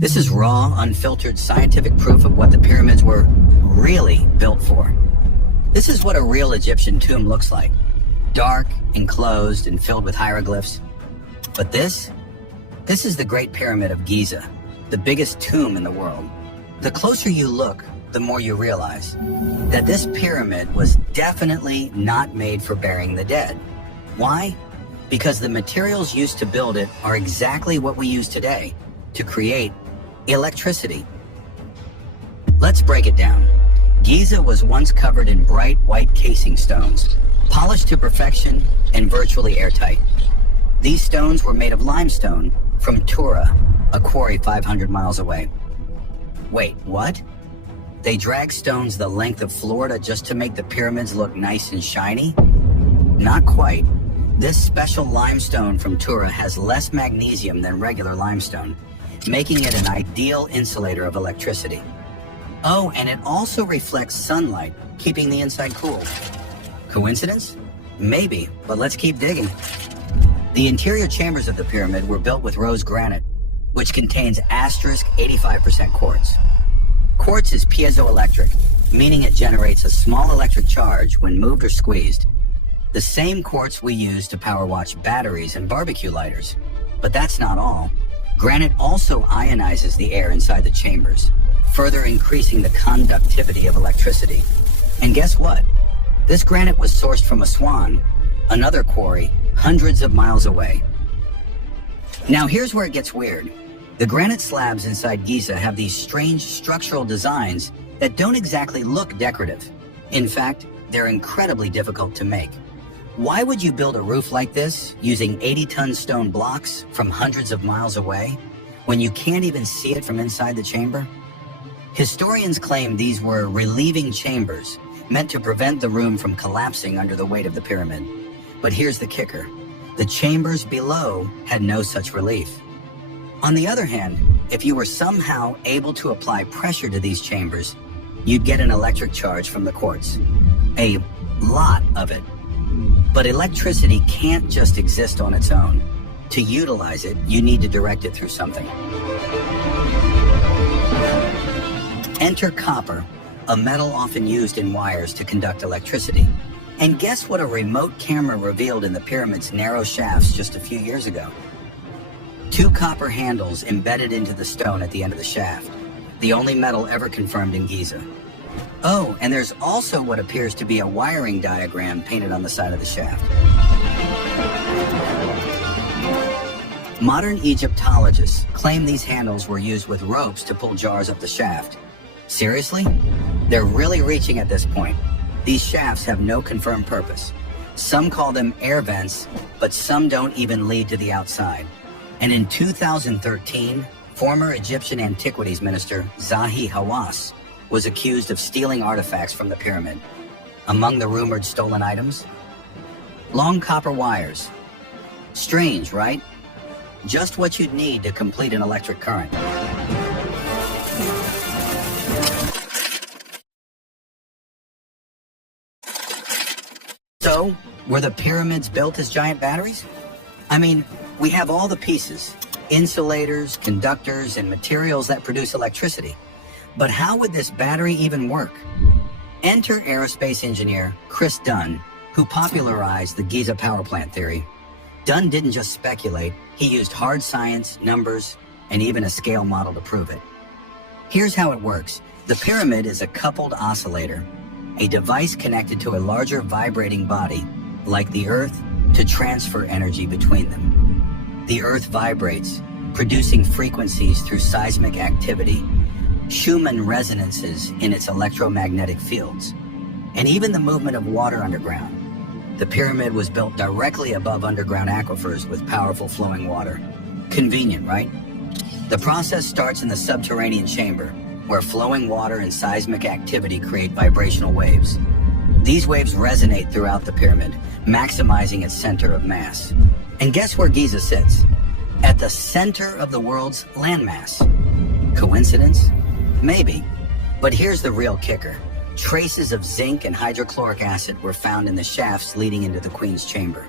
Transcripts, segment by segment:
This is raw, unfiltered scientific proof of what the pyramids were really built for. This is what a real Egyptian tomb looks like. Dark, enclosed, and filled with hieroglyphs. But this is the Great Pyramid of Giza, the biggest tomb in the world. The closer you look, the more you realize that this pyramid was definitely not made for burying the dead. Why? Because the materials used to build it are exactly what we use today to create electricity. Let's break it down. Giza was once covered in bright white casing stones, polished to perfection and virtually airtight. These stones were made of limestone from Tura, a quarry 500 miles away. Wait, what? They drag stones the length of Florida just to make the pyramids look nice and shiny? Not quite. This special limestone from Tura has less magnesium than regular limestone, making it an ideal insulator of electricity. Oh, and it also reflects sunlight, keeping the inside cool. Coincidence? Maybe, but let's keep digging. The interior chambers of the pyramid were built with rose granite, which contains asterisk 85% quartz. Quartz is piezoelectric, meaning it generates a small electric charge when moved or squeezed. The same quartz we use to power wash batteries and barbecue lighters. But that's not all. Granite also ionizes the air inside the chambers, further increasing the conductivity of electricity. And guess what? This granite was sourced from Aswan, another quarry hundreds of miles away. Now here's where it gets weird. The granite slabs inside Giza have these strange structural designs that don't exactly look decorative. In fact, they're incredibly difficult to make. Why would you build a roof like this using 80-ton stone blocks from hundreds of miles away when you can't even see it from inside the chamber? Historians claim these were relieving chambers meant to prevent the room from collapsing under the weight of the pyramid. But here's the kicker. The chambers below had no such relief. On the other hand, if you were somehow able to apply pressure to these chambers, you'd get an electric charge from the quartz. A lot of it. But electricity can't just exist on its own. To utilize it, you need to direct it through something. Enter copper, a metal often used in wires to conduct electricity. And guess what a remote camera revealed in the pyramid's narrow shafts just a few years ago? 2 copper handles embedded into the stone at the end of the shaft, the only metal ever confirmed in Giza. Oh, and there's also what appears to be a wiring diagram painted on the side of the shaft. Modern Egyptologists claim these handles were used with ropes to pull jars up the shaft. Seriously? They're really reaching at this point. These shafts have no confirmed purpose. Some call them air vents, but some don't even lead to the outside. And in 2013, former Egyptian Antiquities Minister Zahi Hawass was accused of stealing artifacts from the pyramid. Among the rumored stolen items, long copper wires. Strange, right? Just what you'd need to complete an electric current. So, were the pyramids built as giant batteries? I mean, we have all the pieces, insulators, conductors, and materials that produce electricity. But how would this battery even work? Enter aerospace engineer Chris Dunn, who popularized the Giza power plant theory. Dunn didn't just speculate, he used hard science, numbers, and even a scale model to prove it. Here's how it works. The pyramid is a coupled oscillator, a device connected to a larger vibrating body, like the Earth, to transfer energy between them. The Earth vibrates, producing frequencies through seismic activity, Schumann resonances in its electromagnetic fields, and even the movement of water underground. The pyramid was built directly above underground aquifers with powerful flowing water. Convenient, right? The process starts in the subterranean chamber, where flowing water and seismic activity create vibrational waves. These waves resonate throughout the pyramid, maximizing its center of mass. And guess where Giza sits? At the center of the world's landmass. Coincidence? Maybe. But here's the real kicker. Traces of zinc and hydrochloric acid were found in the shafts leading into the Queen's chamber.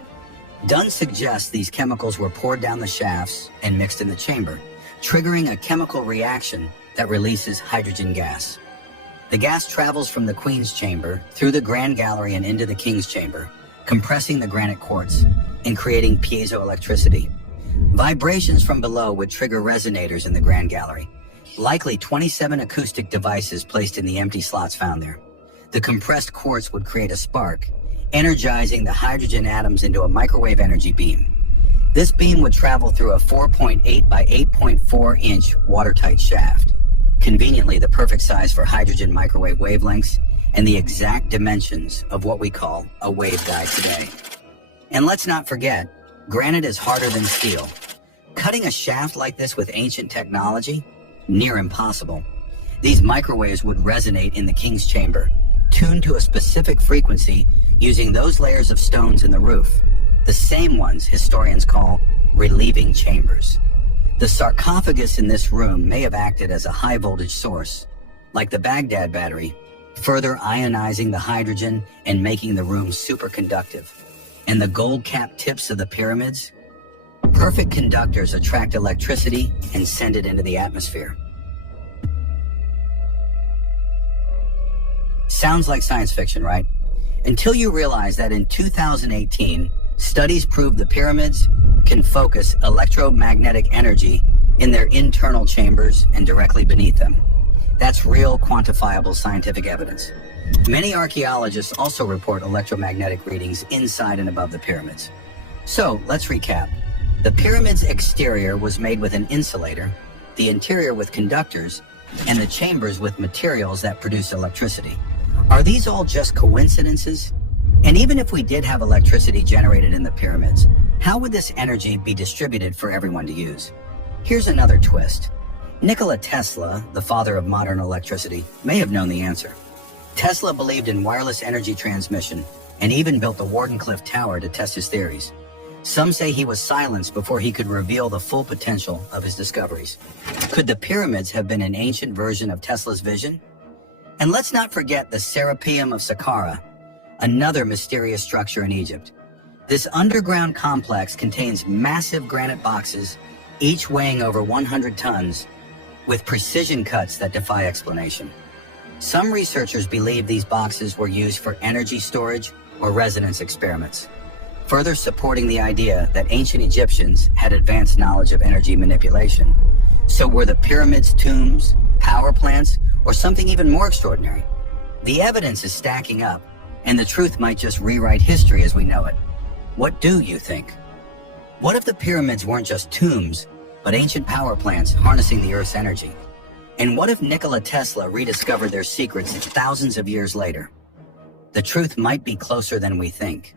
Dunn suggests these chemicals were poured down the shafts and mixed in the chamber, triggering a chemical reaction that releases hydrogen gas. The gas travels from the Queen's Chamber through the Grand Gallery and into the King's Chamber, compressing the granite quartz and creating piezoelectricity. Vibrations from below would trigger resonators in the Grand Gallery, likely 27 acoustic devices placed in the empty slots found there. The compressed quartz would create a spark, energizing the hydrogen atoms into a microwave energy beam. This beam would travel through a 4.8 by 8.4 inch watertight shaft, conveniently the perfect size for hydrogen microwave wavelengths and the exact dimensions of what we call a waveguide today. And let's not forget, granite is harder than steel. Cutting a shaft like this with ancient technology? Near impossible. These microwaves would resonate in the King's Chamber, tuned to a specific frequency using those layers of stones in the roof, the same ones historians call relieving chambers. The sarcophagus in this room may have acted as a high-voltage source, like the Baghdad battery, further ionizing the hydrogen and making the room superconductive. And the gold-capped tips of the pyramids? Perfect conductors attract electricity and send it into the atmosphere. Sounds like science fiction, right? Until you realize that in 2018, studies proved the pyramids can focus electromagnetic energy in their internal chambers and directly beneath them. That's real, quantifiable scientific evidence. Many archaeologists also report electromagnetic readings inside and above the pyramids. So, let's recap. The pyramid's exterior was made with an insulator, the interior with conductors, and the chambers with materials that produce electricity. Are these all just coincidences? And even if we did have electricity generated in the pyramids, how would this energy be distributed for everyone to use? Here's another twist. Nikola Tesla, the father of modern electricity, may have known the answer. Tesla believed in wireless energy transmission and even built the Wardenclyffe Tower to test his theories. Some say he was silenced before he could reveal the full potential of his discoveries. Could the pyramids have been an ancient version of Tesla's vision? And let's not forget the Serapeum of Saqqara, another mysterious structure in Egypt. This underground complex contains massive granite boxes, each weighing over 100 tons, with precision cuts that defy explanation. Some researchers believe these boxes were used for energy storage or resonance experiments, further supporting the idea that ancient Egyptians had advanced knowledge of energy manipulation. So were the pyramids tombs, power plants, or something even more extraordinary? The evidence is stacking up, and the truth might just rewrite history as we know it. What do you think? What if the pyramids weren't just tombs, but ancient power plants harnessing the Earth's energy? And what if Nikola Tesla rediscovered their secrets thousands of years later? The truth might be closer than we think.